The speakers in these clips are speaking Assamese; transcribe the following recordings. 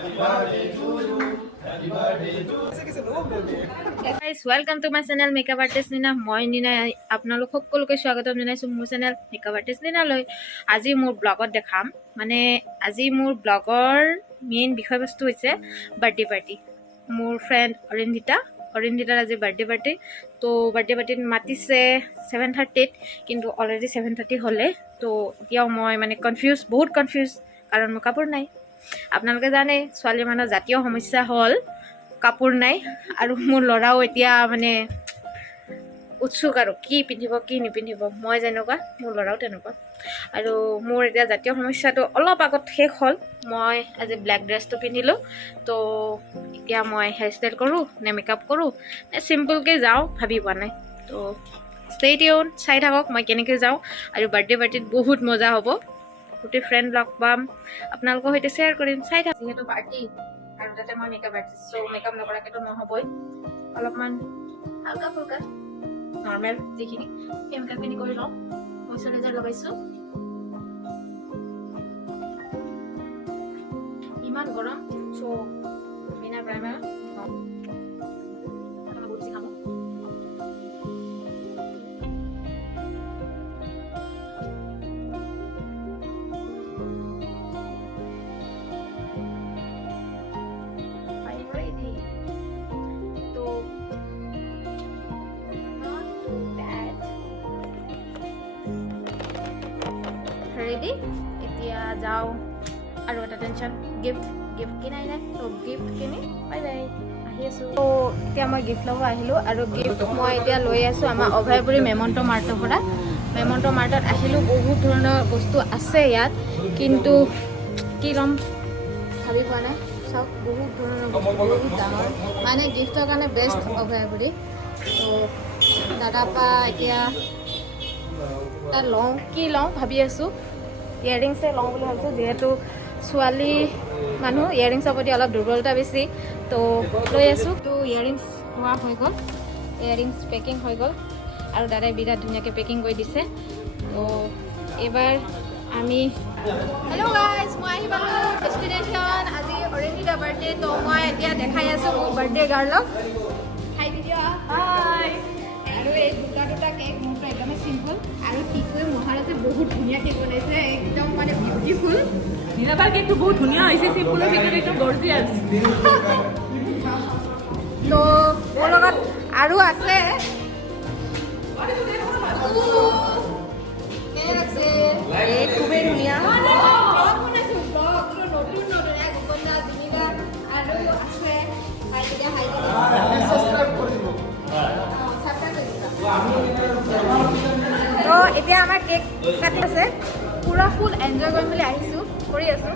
Guys, welcome to my channel Makeup Artist Nina. মই নিনা আপোনালোক সকলোকে স্বাগতম জনাইছো মোৰ চেনেল Makeup Artist Nina লৈ। আজি মোৰ ব্লগত দেখাম মানে আজি মোৰ ব্লগৰ মেইন বিষয়বস্তু হৈছে বাৰ্থডে পাৰ্টি। মোৰ ফ্ৰেন্ড অৰিন্দিতাৰ আজি বাৰ্থডে পাৰ্টি। তো বাৰ্থডে পাৰ্টিত মাতিছে 7:30 কিন্তু অলৰেডি 7:30 হ'লে। তো এতিয়াও মই মানে বহুত কনফিউজ কাৰণ মোৰ কাপোৰ নাই। আপোনালোকে জানে ছোৱালী মানুহৰ জাতীয় সমস্যা হ'ল কাপোৰ নাই আৰু মোৰ ল'ৰাও এতিয়া মানে উৎসুক আৰু কি পিন্ধিব কি নিপিন্ধিব। মই যেনেকুৱা মোৰ ল'ৰাও তেনেকুৱা আৰু মোৰ এতিয়া জাতীয় সমস্যাটো অলপ আগত শেষ হ'ল। মই আজি ব্লেক ড্ৰেছটো পিন্ধিলোঁ। তো এতিয়া মই হেয়াৰষ্টাইল কৰোঁ নে মেকআপ কৰোঁ নে চিম্পলকৈ যাওঁ ভাবি পোৱা নাই। তো ষ্টে টিউন চাই থাকক মই কেনেকৈ যাওঁ আৰু বাৰ্থডে পাৰ্টিত বহুত মজা হ'ব। গোটেই ফ্ৰেণ্ড লগ পাম, আপোনালোকৰ সৈতে শ্বেয়াৰ কৰিম। চাই থাকক যিহেতু পাৰ্টি আৰু তাতে মই মেকআপ আৰ্টিষ্ট, চ' মেকআপ নকৰাকেতো নহ'বই। অলপমান হালকা ফুলকা নৰ্মেল যিখিনি সেই মেকআপখিনি কৰি লওঁ। মইশ্চাৰাইজাৰ লগাইছোঁ। ইমান গৰম চ' বিনা প্ৰাইমাৰ বুজি খাব। ৰেডি এতিয়া যাওঁ আৰু এটা টেনশ্যন গিফ্ট কিনাই নাই। তো গিফ্ট কিনি বাই বাই আহি আছোঁ। তো এতিয়া মই গিফ্ট ল'ব আহিলোঁ আৰু গিফ্ট মই এতিয়া লৈ আছোঁ আমাৰ অভয়পুৰী মেমন্ত মাৰ্টৰ পৰা। মেমন্ত মাৰ্টত আহিলোঁ, বহুত ধৰণৰ বস্তু আছে ইয়াত কিন্তু কি ল'ম ভাবি পোৱা নাই। চাওক বহুত ধৰণৰ বস্তু, বহুত ডাঙৰ মানে গিফ্টৰ কাৰণে বেষ্ট অভয়পুৰী। তো দাদাৰ পৰা এতিয়া তাত লওঁ কি লওঁ ভাবি আছোঁ। ইয়েৰিংছে লওঁ বুলি ভাবিছোঁ যিহেতু ছোৱালী মানুহ ইয়েৰিংছৰ প্ৰতি অলপ দুৰ্বলতা বেছি। তো লৈ আছোঁ। তো ইয়েৰিংছ হোৱা হৈ গ'ল, ইয়েৰিংছ পেকিং হৈ গ'ল আৰু দাদাই বিৰাট ধুনীয়াকৈ পেকিং কৰি দিছে। তো এইবাৰ আমি হেল্ল' গাইজ, মই আহি পালোঁ ডেষ্টিনেশ্যন। আজি অৰিন্দিতাৰ বাৰ্থডে। তো মই এতিয়া দেখাই আছোঁ মোৰ বাৰ্থডে গাৰ্লক। হাই ভিডিঅ' হাই। আৰু এই দুটা কেক মোৰতো একদমেই চিম্পল আৰু টিকুৱে মহাৰাজে বহুত ধুনীয়া কেক বনাইছে, একদম মানে বিউটিফুল। নিৰাবাৰ কেকটো বহুত ধুনীয়া হৈছে, চিম্পলৰ ভিতৰত একদম গৰ্জিয়াছ। তো মোৰ লগত আৰু আছে খুবেই ধুনীয়া তো এতিয়া আমাৰ কেক কাটি আছে, পুৰা ফুল এনজয় কৰিম বুলি আহিছোঁ, কৰি আছোঁ।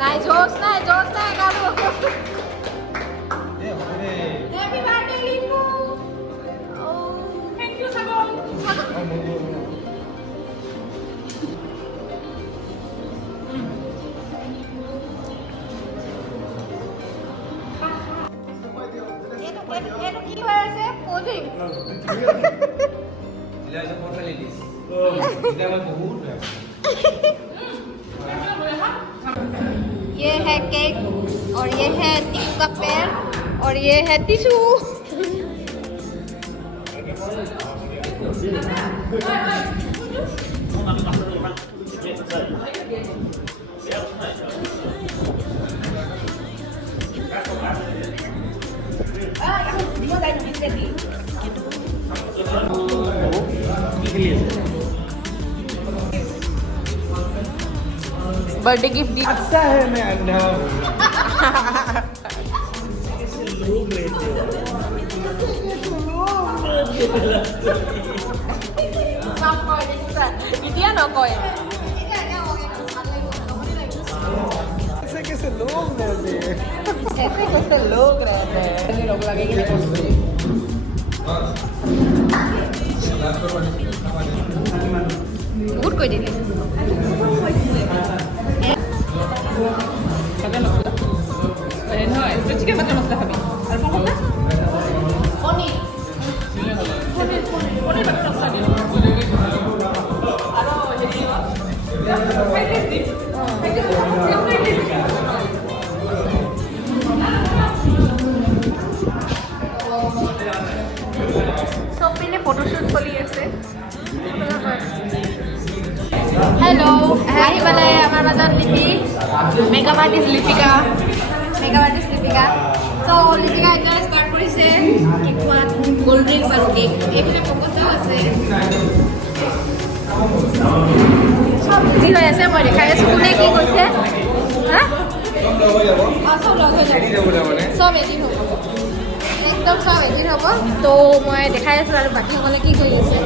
নাই জোশ নাই কাৰো। Happy birthday Lipu. ও থ্যাংক ইউ সাগর। এটা কি হয়েছে কোডিং It's formalities. It's बहुत है. ये है केक और ये है टिकू का पैर और ये है टिशू। बर्थडे गिफ्ट दी। अच्छा है मैं अंधा हूँ। Dia no koi. Ese questo lo crede. Lo lagi gini posisi. বহুত কৈ দিলে Pakai masuk. No, itu chicken pakai masuk habis. Alfa apa? Poni pakai masuk lagi. Alo, jadi. চব পিনে ফটোশ্বুট চলি আছে হেল্ল' আহি পেলাই আমাৰ মাজত লিপি মেকআপ আৰ্টিষ্ট লিপিকা তো লিপিকা এতিয়া ষ্টাৰ্ট কৰিছে কেক খোৱাত কোল্ড ড্ৰিংকছ আৰু কেক এইপিনে পকচাও আছে চব বিজি হৈ আছে মই দেখাই আছোঁ কোনে কি কৈছে হা চব লগ হৈ যাব চব এদিন হ'ব একদম চব এদিন হ'ব তো মই দেখাই আছোঁ আৰু বাকীসকলে কি কৰি আছে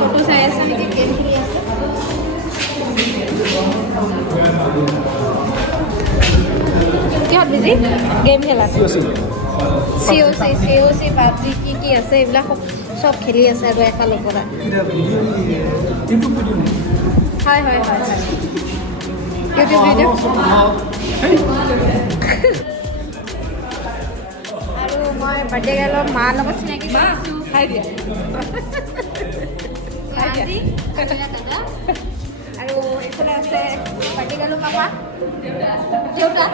ফটো চাই আছে নেকি গেম খেলি আছে কিহত বিজি গেম খেলা চিঅ'চি পাবজি কি আছে এইবিলাক চব খেলি আছে আৰু এফালৰ পৰা হয় ইউটিউব ভিডিঅ' আৰু মই বাৰ্থডে গাৰ্লৰ মাৰ লগত চিনাকি Ma, hai dia. আজি দাদা আৰু এইফালে আছে বাৰ্থডে গাৰ্লৰ পাপা দেউতা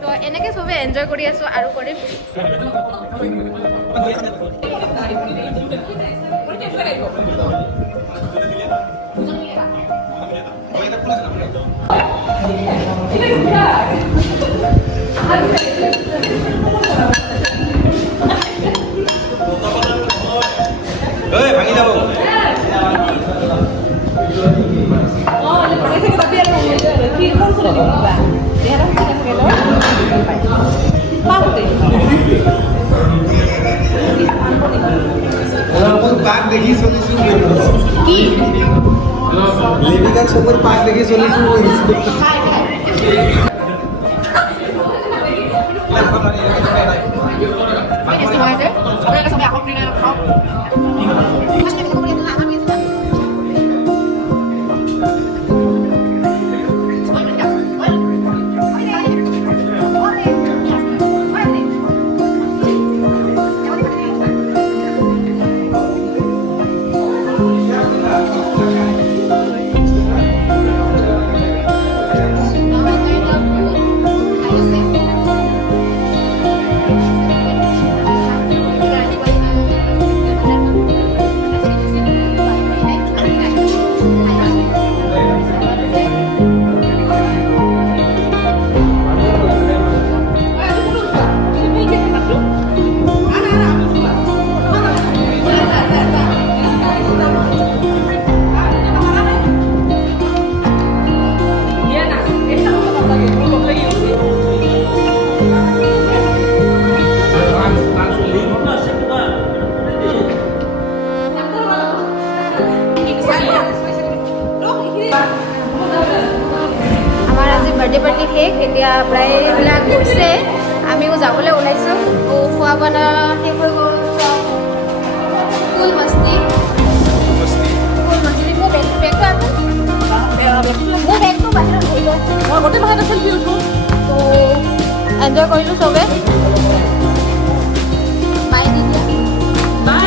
তো এনেকৈ চবে এনজয় কৰি আছোঁ আৰু কৰিম ভাঙি যাব Oh, le parece que también lo aquí con su dibuja. Dejaron que le lo. Paute. পাক দেখি চলিছো কি লিপিকার সবুজ পাক দেখি চলিছো আমাৰ আজি বাৰ্থডে পাৰ্টি শেষ এতিয়া প্ৰায়বিলাক গৈছে আমিও যাবলৈ ওলাইছোঁ খোৱা বোৱা শেষ হৈ গ'ল ফুল মস্তি মোৰ বেগটো আছে মোৰ বেগটো বাহিৰত হৈ গ'ল মই গোটেই মাহত আছিল ভিউটো তো এনজয় কৰিলোঁ চবে বাই দি দিয়া বাই